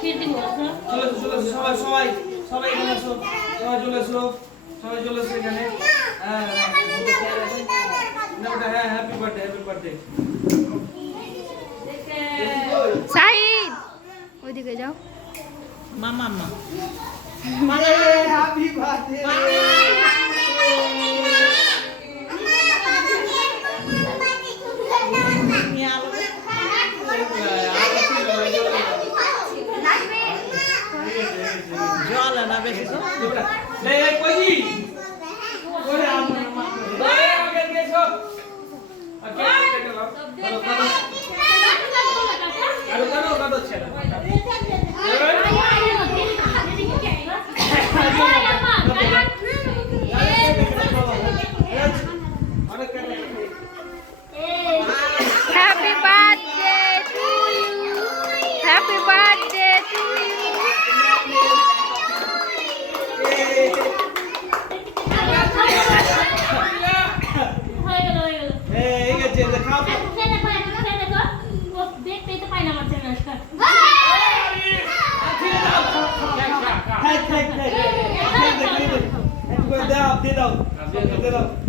চলে এসো, চলে এসো, সবাই সবাই সবাই এখানে এসো, সবাই চলে এসো, সবাই চলে এসো এখানে। হ্যাঁ হ্যাঁ, হ্যাপি বার্থডে, হ্যাপি বার্থডে। সাহিদ ওইদিকে যাও। মামা মা হ্যাপি বার্থডে। জল না বেশি তো লে কইজি ওরে আমার মা ওরে আগে দেখো ওকে কেটে লাও কাটো কাটো ছেলে happy birthday to you, happy birthday to you. এই গেছে দেখাও দাও